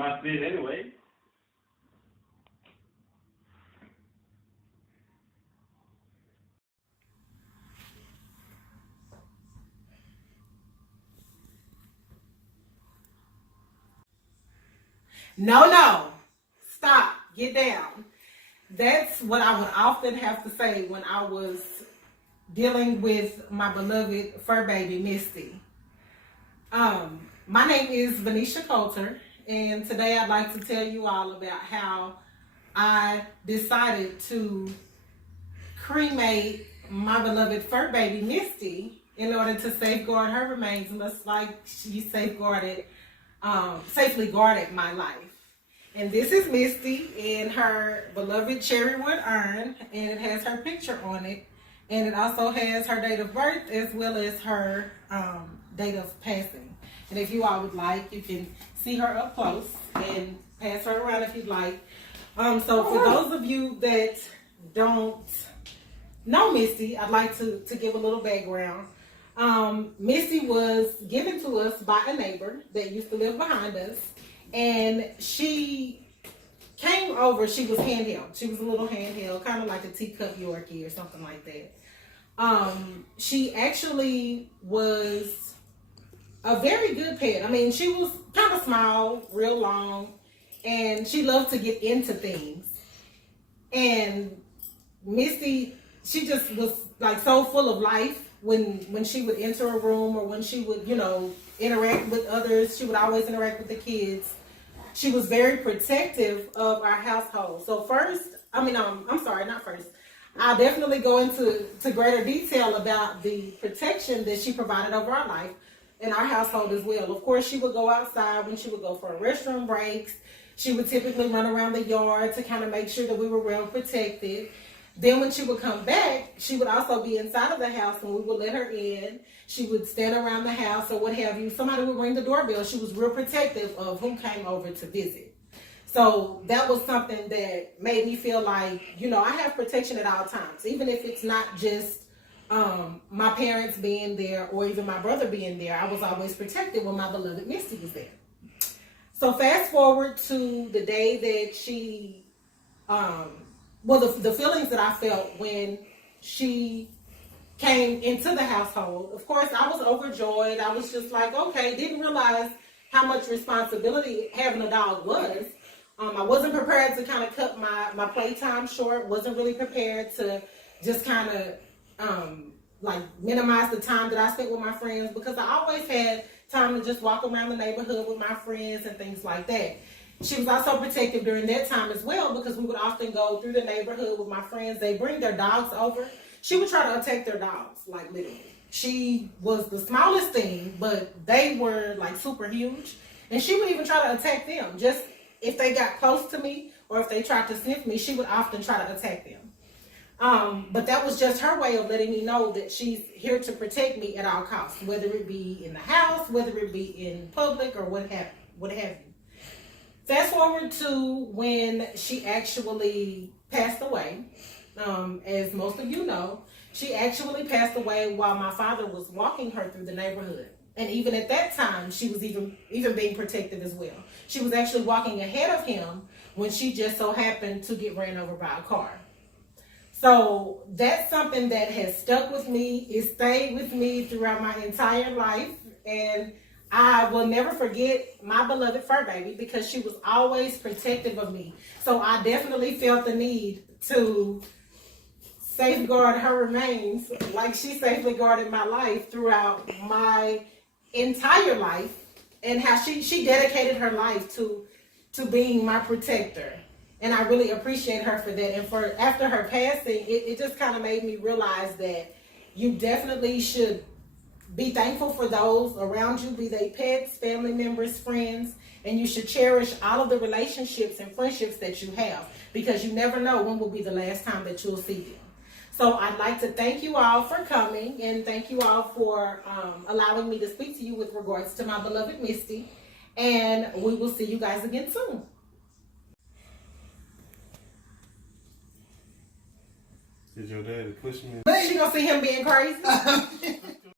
my fit anyway. No. Stop. Get down. That's what I would often have to say when I was dealing with my beloved fur baby, Misty. My name is Venetia Coulter, and today I'd like to tell you all about how I decided to cremate my beloved fur baby, Misty, in order to safeguard her remains, much like she safely guarded my life. And this is Misty in her beloved cherrywood urn, and it has her picture on it, and it also has her date of birth as well as her date of passing. And if you all would like, you can see her up close and pass her around if you'd like. So for those of you that don't know Misty, I'd like to give a little background. Misty was given to us by a neighbor that used to live behind us, and she came over. She was handheld. She was a little handheld, kind of like a teacup Yorkie or something like that. She actually was a very good pet. I mean, she was kind of small, real long, and she loved to get into things. And Misty, she just was like so full of life when she would enter a room, or when she would, interact with others. She would always interact with the kids. She was very protective of our household. So I'll definitely go into greater detail about the protection that she provided over our life and our household as well. Of course, she would go outside when she would go for restroom breaks. She would typically run around the yard to kind of make sure that we were well protected. Then when she would come back, she would also be inside of the house, and we would let her in. She would stand around the house or what have you. Somebody would ring the doorbell. She was real protective of who came over to visit. So that was something that made me feel like, I have protection at all times, even if it's not just my parents being there or even my brother being there. I was always protected when my beloved Misty was there. So fast forward to the day that she, the feelings that I felt when she came into the household. Of course, I was overjoyed. I was just like, okay, didn't realize how much responsibility having a dog was. I wasn't prepared to kind of cut my playtime short. Wasn't really prepared to just kind of minimize the time that I spent with my friends, because I always had time to just walk around the neighborhood with my friends and things like that. She was also protective during that time as well, because we would often go through the neighborhood with my friends. They bring their dogs over. She would try to attack their dogs, like literally. She was the smallest thing, but they were like super huge. And she would even try to attack them. Just if they got close to me or if they tried to sniff me, she would often try to attack them. But that was just her way of letting me know that she's here to protect me at all costs, whether it be in the house, whether it be in public, or what have you. Fast forward to when she actually passed away. As most of you know, she actually passed away while my father was walking her through the neighborhood. And even at that time, she was even being protective as well. She was actually walking ahead of him when she just so happened to get ran over by a car. So that's something that has stuck with me. It stayed with me throughout my entire life. And I will never forget my beloved fur baby, because she was always protective of me. So I definitely felt the need to safeguard her remains like she safely guarded my life throughout my entire life, and how she dedicated her life to being my protector. And I really appreciate her for that. And after her passing, it just kind of made me realize that you definitely should be thankful for those around you, be they pets, family members, friends, and you should cherish all of the relationships and friendships that you have, because you never know when will be the last time that you'll see them. So I'd like to thank you all for coming, and thank you all for allowing me to speak to you with regards to my beloved Misty, and we will see you guys again soon. Did your daddy push me? But she gonna see him being crazy.